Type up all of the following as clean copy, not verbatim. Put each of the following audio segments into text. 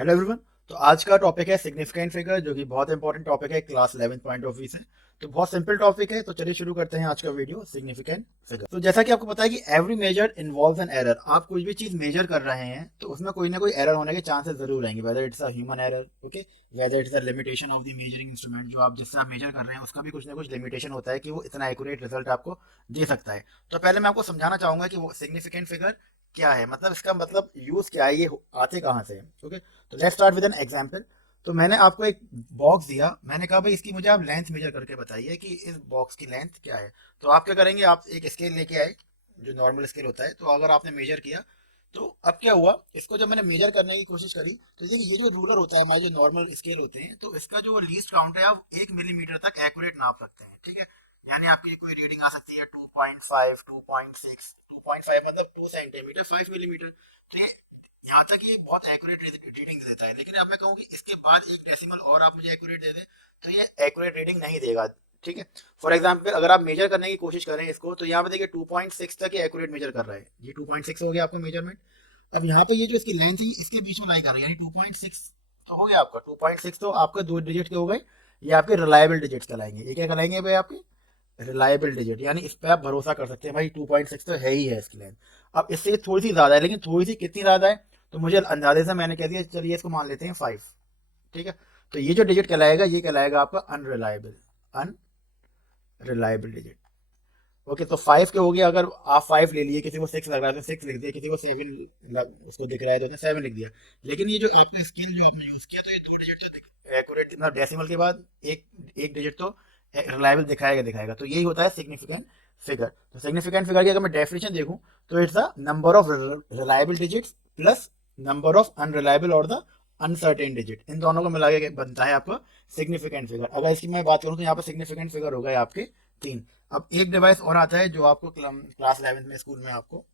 Hello everyone. तो आज का टॉपिक है सिग्निफिकेंट फिगर, जो कि बहुत इंपॉर्टेंट टॉपिक है क्लास 11 पॉइंट ऑफ व्यू से। तो बहुत सिंपल टॉपिक है, तो चलिए शुरू करते हैं आज का वीडियो सिग्निफिकेंट फिगर। तो जैसा कि आपको पता है कि every measure involves an error. आप कुछ भी चीज मेजर कर रहे हैं तो उसमें कोई ना कोई एरर होने के चांसेस जरूर रहेंगे, whether it's a human error, okay, whether it's a limitation of the measuring instrument. जो आप जिससे आप मेजर कर रहे हैं उसका भी कुछ ना कुछ लिमिटेशन होता है कि वो इतना एक्यूरेट रिजल्ट आपको दे सकता है। तो पहले मैं आपको समझाना चाहूंगा कि वो सिग्निफिकेंट फिगर क्या है, मतलब इसका मतलब यूज क्या है, ये आते कहाँ से है। ओके, तो let's start with an example. तो मैंने आपको एक बॉक्स दिया, मैंने कहा भाई इसकी मुझे आप लेंथ मेजर करके बताइए कि इस बॉक्स की लेंथ क्या है। तो आप क्या करेंगे, आप एक स्केल लेके आए, जो नॉर्मल स्केल होता है। तो अगर आपने मेजर किया, तो अब क्या हुआ, इसको जब मैंने मेजर करने की कोशिश करी, तो देखिए ये जो रूलर होता है, हमारे जो नॉर्मल स्केल होते हैं, तो इसका जो लीस्ट काउंट है आप 1 मिलीमीटर तक एक्यूरेट नाप सकते हैं। ठीक है, यानी आपकी कोई रीडिंग आ सकती है 2.5, 2.6, 2.5 मतलब 2 सेंटीमीटर, 5 मिलीमीटर। तो ये यहाँ तक ये बहुत एक्यूरेट रीडिंग देता है। लेकिन अब मैं कहूँ कि इसके बाद एक डेसिमल और आप मुझे एक्यूरेट दे दें, तो ये एक्यूरेट रीडिंग नहीं देगा। ठीक है, फॉर एग्जाम्पल अगर आप मेजर करने की कोशिश करें इसको, तो यहाँ पे देखिए 2.6 तक ये एक्यूरेट मेजर कर रहा है। ये 2.6 हो गया आपका मेजरमेंट। अब यहाँ पे ये जो इसकी लेंथ है इसके बीच में लाई कर रही है, यानी 2.6 तो हो गया आपका। 2.6 तो आपके दो डिजिट के हो गए, ये आपके रिलायबल डिजिट्स कहलाएंगे। ये क्या कहलाएंगे भाई, आपके रिलायबल डिजिट, यानी इस पे आप भरोसा कर सकते हैं भाई 2.6 तो है ही है इसकी लेंथ। अब इससे थोड़ी सी ज्यादा है, लेकिन थोड़ी सी कितनी ज्यादा है, तो मुझे अंदाजे से मैंने कह दिया, चलिए इसको मान लेते हैं 5। ठीक है, तो ये जो डिजिट कहलाएगा ये कहलाएगा आपका अनरिलायबल, अनरिलायबल डिजिट। ओके, तो 5 के हो गया। अगर आप 5 ले लिए, किसी को 6 लग रहा है तो 6 लिख दिया, किसी को 7 उसको दिख रहा है तो उसने 7 लिख दिया। लेकिन ये जो आपका स्केल जो आपने यूज किया, तो ये दो डिजिट तो एक्यूरेट, मतलब डेसिमल के बाद एक एक डिजिट तो रिलायबल दिखाएगा दिखाएगा। तो यही होता है सिग्निफिकेंट फिगर। तो सिग्निफिकेंट फिगर की अगर मैं डेफिनेशन देखूं, तो it's the number of reliable digits plus number of unreliable और द अनसर्टेन डिजिट, इन दोनों को मिला के बनता है आपका सिग्निफिकेंट फिगर। अगर इसकी मैं बात करूं तो यहाँ पे सिग्निफिकेंट फिगर हो गए आपके 3। अब एक डिवाइस और आता है जो आपको क्लास 11 में स्कूल में आपको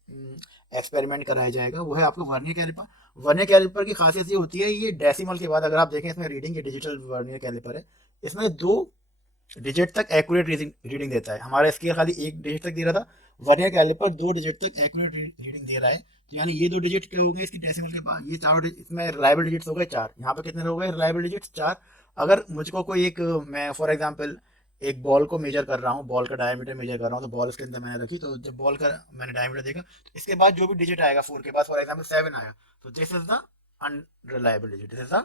एक्सपेरिमेंट कराया जाएगा, वो है आपको वर्नियर कैलिपर। वर्नियर कैलिपर की खासियत ये होती है, ये डेसिमल के बाद अगर आप देखें इसमें रीडिंग, ये डिजिटल वर्नियर कैलिपर है, इसमें दो डिजिट तक एक्यूरेट रीडिंग देता है। हमारा स्केल खाली एक डिजिट तक दे रहा था, वर्नियर कैलिपर 2 डिजिट तक एक्यूरेट रीडिंग दे रहा है। तो यानी ये 2 डिजिट क्या हो गए इसकी डेसिमल के बाद, ये चारों इसमें रिलायबल डिजिट्स हो गए 4। यहाँ पे कितने हो गए रिलायबल डिजिट्स 4। अगर मुझको कोई एक, मैं फॉर एग्जांपल एक बॉल को मेजर कर रहा हूँ, बॉल का डायमीटर मेजर कर रहा हूँ, तो बॉल इसके अंदर मैंने रखी, तो जब बॉल का मैंने डायमीटर देखा, तो इसके बाद जो भी डिजिट आएगा 4 के बाद, फॉर एग्जांपल 7 आया, तो this is the unreliable digit, this is the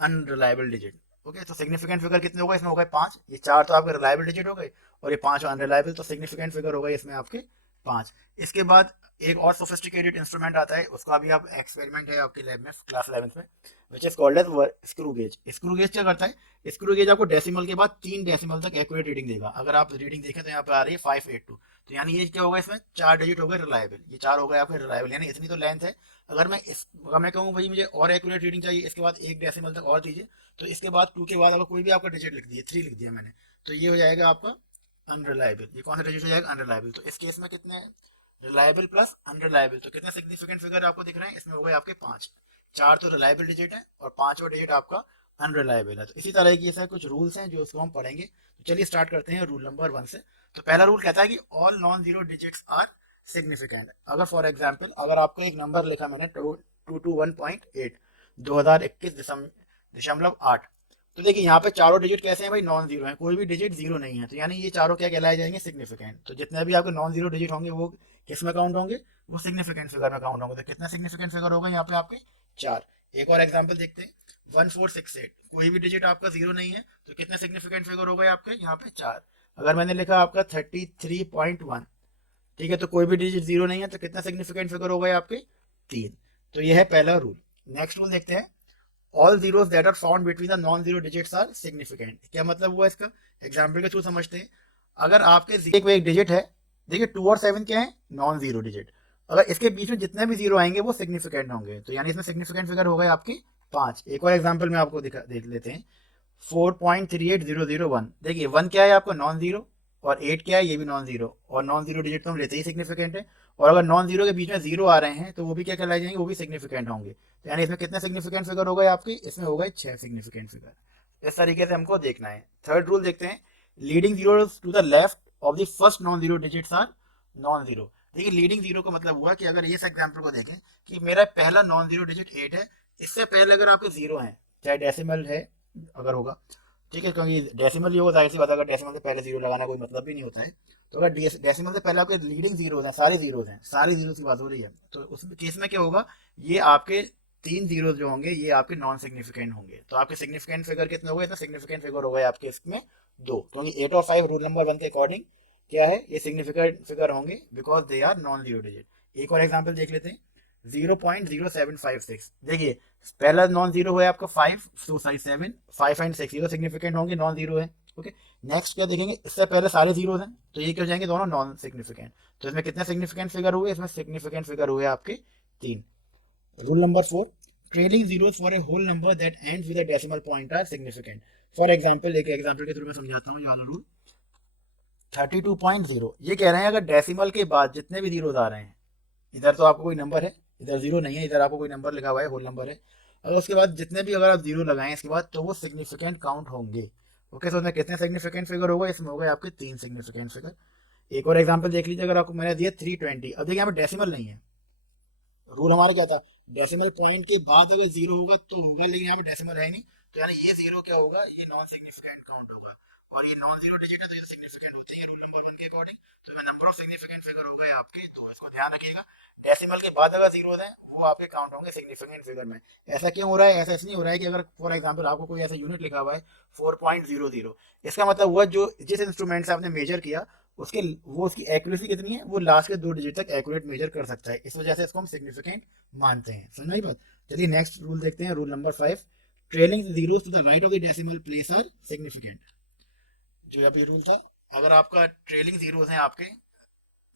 unreliable digit. Okay, तो सिग्निफिकेंट फिगर कितने हो गए इसमें, हो गए 5। ये 4 तो आपके रिलायबल डिजिट हो गए, और ये 5 अनरिलायबल, तो सिग्निफिकेंट फिगर हो गए इसमें आपके 5। इसके बाद एक और सोफिस्टिकेटेड इंस्ट्रूमेंट आता है, उसका भी आप एक्सपेरिमेंट है आपकी लैब में क्लास 11 में, which is called as screw gauge. Screw gauge क्या करता है, स्क्रू गेज आपको डेसिमल के बाद 3 डेसिमल तक एक्यूरेट रीडिंग देगा। अगर आप रीडिंग देखें तो यहाँ पे आ रही है 582, तो यानी ये क्या होगा, इसमें 4 डिजिट हो गए रिलायबल, ये 4 हो गए आपके रिलायबल, यानी इतनी तो लेंथ है। अगर मैं कहूँ भाई मुझे और एक्यूरेट रीडिंग चाहिए, इसके बाद एक डेसिमल तक और दीजिए, तो इसके बाद 2 के बाद अगर कोई भी आपका डिजिट लिख दिए, 3 लिख दिया मैंने, तो ये हो जाएगा आपका अनरिलायबल। ये कौन सा डिजिट हो जाएगा, अनरिलायबल। तो इस केस में कितने रिलायबल प्लस अनरिलायबल, तो कितने सिग्निफिकेंट फिगर आपको दिख रहे हैं इसमें, हो गए आपके 5। 4 तो रिलायबल डिजिट है और 5वां डिजिट आपका अनरिलायबल है। तो इसी तरह की ऐसे कुछ रूल्स हैं जो उसको हम पढ़ेंगे। तो चलिए स्टार्ट करते हैं रूल नंबर 1 से। तो पहला रूल कहता है कि all non zero digits are significant. अगर फॉर एग्जाम्पल अगर आपको एक नंबर लिखा मैंने 221.8, 2021.8, तो देखिए यहाँ पे चारों डिजिट कैसे हैं भाई, नॉन जीरो हैं, कोई भी डिजिट जीरो नहीं है, तो यानी ये चारों क्या कहलाए जाएंगे, सिग्निफिकेंट। तो जितने भी आपके नॉन जीरो डिजिट होंगे वो किस में काउंट होंगे, वो सिग्निफिकेंट फिगर में काउंट होंगे। तो कितने सिग्निफिकेंट फिगर होगा यहाँ पे आपके 4। एक और एग्जाम्पल देखते हैं, 1468, कोई भी डिजिट आपका जीरो नहीं है, तो कितने सिग्निफिकेंट फिगर हो गए आपके यहाँ पे 4। अगर मैंने लिखा आपका 33.1, ठीक है, तो कोई भी डिजिट जीरो नहीं है, तो कितना सिग्निफिकेंट फिगर हो गए आपके 3। तो ये है पहला रूल। नेक्स्ट रूल देखते हैं, all zeros that are found between the non zero digits are significant. क्या मतलब हुआ इसका, एग्जाम्पल के थ्रू समझते हैं। अगर आपके एक डिजिट है, देखिए 2 और 7 क्या है, नॉन जीरो डिजिट, अगर इसके बीच में जितने भी जीरो आएंगे वो सिग्निफिकेंट होंगे, तो यानी इसमें सिग्निफिकेंट फिगर हो गए आपके 5। एक और एग्जाम्पल में आपको देख लेते हैं, 4.38001, देखिए 1 क्या है आपका, नॉन जीरो, और 8 क्या है, ये भी नॉन जीरो, और नॉन जीरो डिजिट तो हम लेते ही सिग्निफिकेंट है। और अगर नॉन जीरो के बीच में जीरो आ रहे हैं तो वो भी क्या कहलाए जाएंगे, वो भी सिग्निफिकेंट होंगे। तो यानी इसमें कितने सिग्निफिकेंट फिगर हो गए आपके, इसमें हो गए 6 सिग्निफिकेंट फिगर। इस तरीके से हमको देखना है। थर्ड रूल देखते हैं, leading zero to the left of the first non zero digits are non zero. देखिए लीडिंग जीरो का मतलब हुआ कि अगर इस एग्जाम्पल को देखें कि मेरा पहला नॉन जीरो डिजिट 8 है, इससे पहले अगर आपके जीरो हैं, चाहे डेसिमल है अगर होगा, ठीक है, क्योंकि डेसिमल ही होगा, जाहिर सी बात है, अगर डेसिमल से पहले जीरो लगाना कोई मतलब भी नहीं होता है। तो अगर डेसिमल से पहले आपके लीडिंग जीरोज हैं, सारे जीरोज हैं, सारे जीरो की बात हो रही है, तो उस केस में क्या होगा, ये आपके तीन जीरो जो होंगे ये आपके नॉन सिग्निफिकेंट होंगे। तो आपके सिग्निफिकेंट फिगर कितने हो गए, इतना सिग्निफिकेंट फिगर हो गए आपके इसमें दो, क्योंकि 8 और 5 रूल नंबर 1 के अकॉर्डिंग क्या है, ये सिग्निफिकेंट फिगर होंगे because they are non zero digit. एक और एग्जाम्पल देख लेते हैं, 0.0756। देखिए पहला नॉन जीरो है आपका 5, सो साइज 7, 5 एंड 6 ये तो सिग्निफिकेंट होंगे, नॉन जीरो है। ओके, नेक्स्ट क्या देखेंगे, इससे पहले सारे जीरो हैं, तो ये क्या हो जाएंगे, दोनों नॉन सिग्निफिकेंट। तो इसमें कितने सिग्निफिकेंट फिगर हुए, इसमें सिग्निफिकेंट फिगर हुए आपके 3। Rule number 4, trailing zeros for a whole number that ends with a decimal point are significant. For example, एक एग्जांपल के थ्रू मैं समझाता हूँ ये वाला रूल। 32.0 ये कह रहे हैं अगर डेसिमल के बाद जितने भी जीरोस आ रहे हैं, इधर तो आपको कोई नंबर है, इधर जीरो नहीं है, इधर आपको कोई नंबर लिखा हुआ है, होल नंबर है, अगर उसके बाद जितने भी अगर आप जीरो लगाएं इसके बाद, तो वो सिग्निफिकेंट काउंट होंगे। ओके, तो उसमें कितने सिग्निफिकेंट फिगर होगा, इसमें होगा आपके 3 सिग्निफिकेंट फिगर। एक और एग्जांपल देख लीजिए, अगर आपको मैंने दिया 320, अब देखिए यहाँ पे डेसिमल नहीं है, रूल हमारा क्या था, डेसिमल पॉइंट के बाद अगर जीरो होगा तो होगा, लेकिन यहाँ पे डेसिमल है नहीं, तो यानी ये जीरो क्या होगा, ये नॉन सिग्निफिकेंट काउंट होगा। और ये नॉन जीरो डिजिट है तो ये सिग्निफिकेंट होते हैं रूल नंबर 1 के अकॉर्डिंग। तो इसमें नंबर ऑफ सिग्निफिकेंट फिगर हो गए आपके दो, इसको ध्यान रखिएगा। डेसिमल के बाद अगर जीरो है वो आपके काउंट होंगे सिग्निफिकेंट फिगर में। ऐसा क्यों हो रहा है, ऐसा इसलिए हो रहा है कि अगर फॉर एग्जांपल आपको कोई ऐसा यूनिट लिखा हुआ है 4.00, इसका मतलब हुआ जो जिस इंस्ट्रूमेंट से आपने मेजर किया उसके वो उसकी एक्यूरेसी कितनी है, वो लास्ट के 2 डिजिट तक एक्यूरेट मेजर कर सकता है, इस वजह से इसको हम सिग्निफिकेंट मानते हैं। समझ आई बात। चलिए नेक्स्ट रूल देखते हैं, rule number 5, trailing zeros to the right of the decimal place are significant. जो अभी रूल था, अगर आपका ट्रेलिंग जीरोस हैं आपके,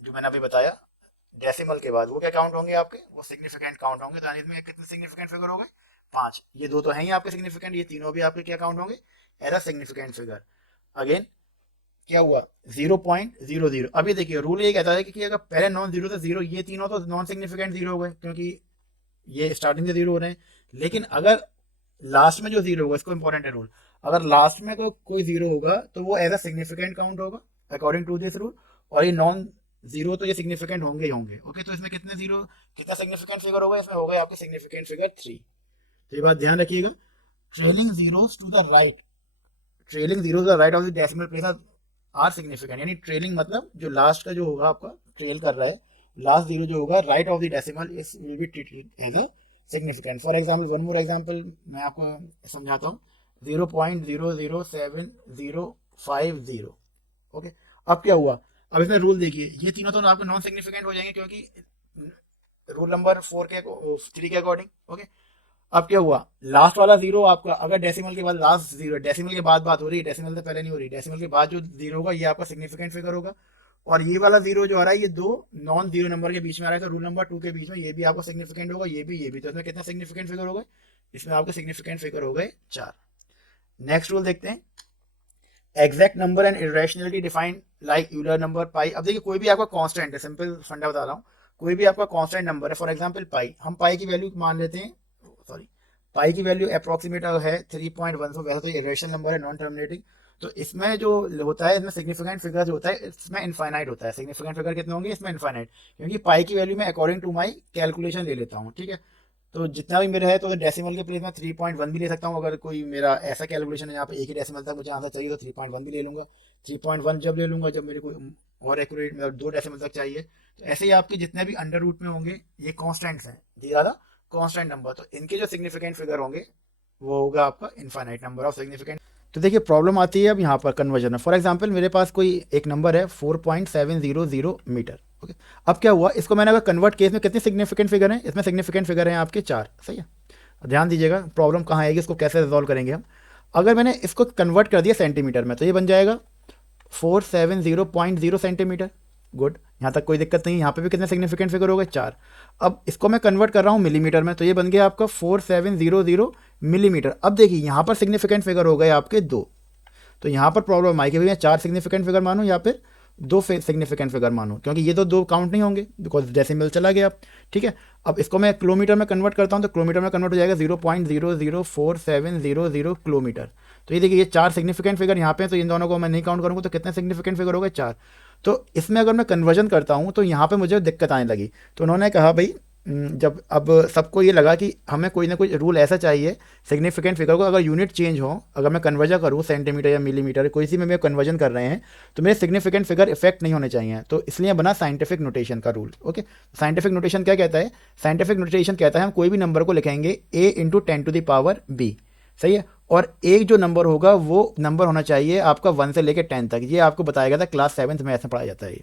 जो मैंने अभी बताया डेसिमल के बाद, वो क्या काउंट होंगे आपके, वो सिग्निफिकेंट काउंट होंगे। तो इसमें कितने सिग्निफिकेंट फिगर हो गए, 5। ये दो तो हैं ही आपके सिग्निफिकेंट, ये तीनों भी आपके क्या काउंट होंगे, as a significant figure. Again क्या हुआ, 0.00। अभी देखिए रूल ये कहता है कि अगर पहले नॉन जीरो से जीरो, ये तीनों तो नॉन सिग्निफिकेंट जीरो हो गए क्योंकि ये स्टार्टिंग से जीरो हो रहे हैं। लेकिन अगर लास्ट में जो जीरो होगा, इसको इंपॉर्टेंट है रूल, अगर लास्ट में कोई जीरो होगा तो वो एज अ सिग्निफिकेंट काउंट होगा अकॉर्डिंग टू दिस रूल। और ये नॉन जीरो तो ये सिग्निफिकेंट होंगे ही होंगे। ओके, तो इसमें कितने जीरो, कितना सिग्निफिकेंट फिगर होगा, इसमें होगा आपके सिग्निफिकेंट फिगर 3। तो ये बात ध्यान रखिएगा, trailing zeros to the right, trailing zero to the right of the decimal place are significant. यानी ट्रेलिंग मतलब जो लास्ट का जो होगा आपका ट्रेल कर रहा है, लास्ट जीरो जो होगा right of the decimal is will be treated as a significant. For example, one more example मैं आपको समझाता हूँ, 0.007050। ओके, अब क्या हुआ, अब इसमें रूल देखिए, ये तीनों तो आपके नॉन सिग्निफिकेंट हो जाएंगे क्योंकि रूल नंबर 4 के 3 के अकॉर्डिंग। ओके, अब क्या हुआ, लास्ट वाला जीरो आपका अगर डेसिमल के बाद लास्ट जीरो, डेसिमल के बाद बात हो रही है, डेसिमल से पहले नहीं हो रही, डेसिमल के बाद जो जीरो होगा ये आपका सिग्निफिकेंट फिगर होगा। और ये वाला जीरो जो आ रहा है ये दो नॉन जीरो नंबर के बीच में आ रहा है, तो रूल नंबर 2 के बीच में ये भी आपका सिग्निफिकेंट होगा, ये भी। तो इसमें कितना सिग्निफिकेंट फिगर हो गए, इसमें आपके सिग्निफिकेंट फिगर हो गए 4। नेक्स्ट रूल देखते हैं, exact number and irrationality defined like Euler number पाई। अब देखिए कोई भी आपका कांस्टेंट है, सिंपल फंडा बता रहा हूँ, कोई भी आपका कांस्टेंट नंबर है, फॉर एग्जांपल पाई, हम पाई की वैल्यू मान लेते हैं, सॉरी पाई की वैल्यू अप्रोक्सीमेट है 3.14। वैसे तो ये रेशनल नंबर है, नॉन टर्मिनेटिंग। तो इसमें जो होता है, इसमें सिग्निफिकेंट फिगर जो होता है इसमें इनफाइनाइट होता है। सिग्निफिकेंट फिगर कितने होंगे इसमें, इनफाइनाइट, क्योंकि पाई की वैल्यू मैं अकॉर्डिंग टू माई कैलकुलेशन ले लेता हूँ। ठीक है, तो जितना भी मेरा है, तो डेसिमल के प्लेस में 3.1 भी ले सकता हूँ। अगर कोई मेरा ऐसा कैलकुलेशन है यहाँ पे एक ही डेसिमल तक मुझे आंसर चाहिए तो 3.1 भी ले लूंगा। 3.1 जब ले लूंगा जब मेरे को और एक्यूरेट मतलब 2 डेसिमल तक चाहिए। तो ऐसे ही आपके जितने भी अंडर रूट में होंगे ये कॉन्स्टेंट्स हैं, ज़्यादा कॉन्स्टेंट नंबर, तो इनके जो सिग्निफिकेंट फिगर होंगे वो होगा आपका इनफाइनाइट नंबर ऑफ सिग्निफिकेंट। तो देखिए प्रॉब्लम आती है अब यहाँ पर कन्वर्जन में। फॉर एग्जांपल मेरे पास कोई एक नंबर है 4.700 मीटर। ओके, अब क्या हुआ, इसको मैंने अगर कन्वर्ट किया, इसमें कितने सिग्निफिकेंट फिगर हैं, इसमें सिग्निफिकेंट फिगर हैं आपके 4। सही है, ध्यान दीजिएगा प्रॉब्लम कहाँ आएगी, इसको कैसे रिजॉल्व करेंगे हम। अगर मैंने इसको कन्वर्ट कर दिया सेंटीमीटर में तो ये बन जाएगा 470.0 सेंटीमीटर। गुड, यहाँ तक कोई दिक्कत नहीं। यहाँ पे भी कितने सिग्निफिकेंट फिगर हो गए, 4। अब इसको मैं कन्वर्ट कर रहा हूँ मिलीमीटर में, तो ये बन गया आपका 4700 मिलीमीटर। अब देखिए यहाँ पर सिग्निफिकेंट फिगर हो गए आपके 2। तो यहाँ पर प्रॉब्लम आई कि भैया 4 सिग्निफिकेंट फिगर मानूँ या फिर 2 सिग्निफिकेंट फिगर मानूँ, क्योंकि ये तो 2 काउंट नहीं होंगे बिकॉज डेसिमल चला गया। ठीक है, अब इसको मैं किलोमीटर में कन्वर्ट करता हूँ तो किलोमीटर में कन्वर्ट हो जाएगा 0.00470 किलोमीटर। तो ये देखिए ये 4 सिग्निफिकेंट फिगर यहाँ पे हैं, तो इन दोनों को मैं नहीं काउंट करूँगा तो कितने सिग्निफिकेंट फिगर हो गए, 4। तो इसमें अगर मैं कन्वर्जन करता हूँ तो यहाँ पे मुझे दिक्कत आने लगी। तो उन्होंने कहा भाई जब अब सबको ये लगा कि हमें कोई ना कोई रूल ऐसा चाहिए सिग्निफिकेंट फिगर को, अगर यूनिट चेंज हो, अगर मैं कन्वर्जन करूँ सेंटीमीटर या मिलीमीटर कोई सी में मैं कन्वर्जन कर रहे हैं, तो मेरे सिग्निफिकेंट फिगर इफेक्ट नहीं होने चाहिए। तो इसलिए बना साइंटिफिक नोटेशन का रूल। ओके, साइंटिफिक नोटेशन क्या कहता है? साइंटिफिक नोटेशन कहता है हम कोई भी नंबर को लिखेंगे a इंटू 10⁻b। सही है। और एक जो नंबर होगा वो नंबर होना चाहिए आपका 1 से लेकर 10 तक। ये आपको बताया गया था क्लास 7th में, ऐसे पढ़ाया जाता है ये,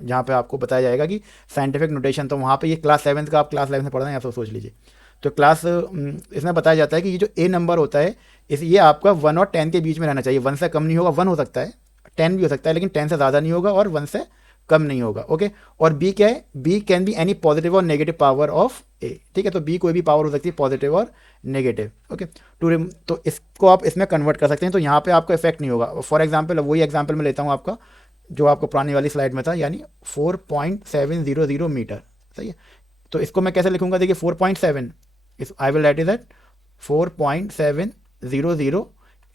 जहाँ पे आपको बताया जाएगा कि साइंटिफिक नोटेशन। तो वहाँ पे ये क्लास 7th का आप क्लास 11 में पढ़ रहे हैं, आप सोच लीजिए। तो क्लास इसमें बताया जाता है कि ये जो ए नंबर होता है, इस ये आपका 1 और 10 के बीच में रहना चाहिए। 1 से कम नहीं होगा, 1 हो सकता है, 10 भी हो सकता है, लेकिन 10 से ज़्यादा नहीं होगा और 1 से कम नहीं होगा। ओके। और बी क्या है? B can be any positive और नेगेटिव पावर ऑफ ए। ठीक है, तो बी कोई भी पावर हो सकती है, पॉजिटिव और नेगेटिव। ओके। तो इसको आप इसमें कन्वर्ट कर सकते हैं, तो यहाँ पे आपको इफेक्ट नहीं होगा। फॉर एग्जाम्पल, वही एग्जाम्पल मैं लेता हूँ आपका जो आपको पुरानी वाली स्लाइड में था, यानी 4.700 मीटर। सही है। तो इसको मैं कैसे लिखूंगा? देखिए 4.7, इस I will write is that 4.700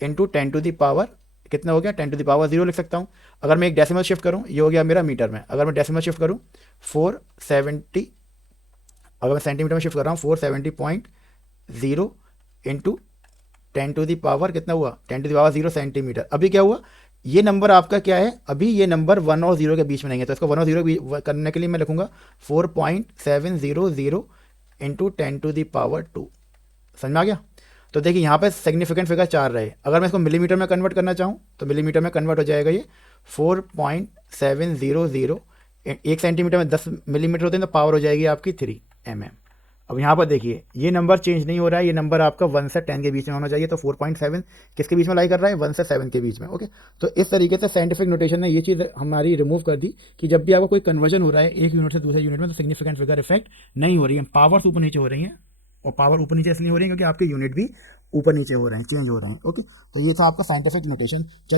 into 10⁻, कितना हो गया? 10⁻0 लिख सकता हूँ। अगर मैं एक डेसिमल शिफ्ट करूँ, ये हो गया मेरा मीटर में। अगर मैं डेसिमल शिफ्ट करूँ 470, अगर मैं सेंटीमीटर में शिफ्ट कर रहा हूँ 470.0 इंटू 10⁻, कितना हुआ? 10⁻0 सेंटीमीटर। अभी क्या हुआ? ये नंबर आपका क्या है? अभी ये नंबर 1 और 0 के बीच में नहीं है, तो इसको 1 और 0 करने के लिए मैं लिखूंगा 4.700 इंटू 10⁻²। समझ में आ गया? तो देखिए यहाँ पे सिग्निफिकेंट फिगर 4 रहे। अगर मैं इसको मिलीमीटर में कन्वर्ट करना चाहूँ तो मिलीमीटर में कन्वर्ट हो जाएगा ये 4.700। 1 सेंटीमीटर में 10 मिलीमीटर होते हैं, तो पावर हो जाएगी आपकी 3 mm। अब यहाँ पर देखिए ये नंबर चेंज नहीं हो रहा है, ये नंबर आपका 1 से 10 के बीच में होना चाहिए। तो 4.7 किसके बीच में लाई कर रहा है? 1 से 7 के बीच में। ओके। तो इस तरीके से साइंटिफिक नोटेशन ने ये चीज़ हमारी रिमूव कर दी कि जब भी आपका कोई कन्वर्जन हो रहा है एक यूनिट से दूसरे यूनिट में, तो सिग्निफिकेंट फिगर इफेक्ट नहीं हो रही है, पावर्स ऊपर नीचे हो रही हैं। और पावर ऊपर नीचे इसलिए हो रही है क्योंकि आपके यूनिट भी ऊपर नीचे हो रहे हैं, चेंज हो रहे हैं। ओके। तो ये था आपका साइंटिफिक नोटेशन।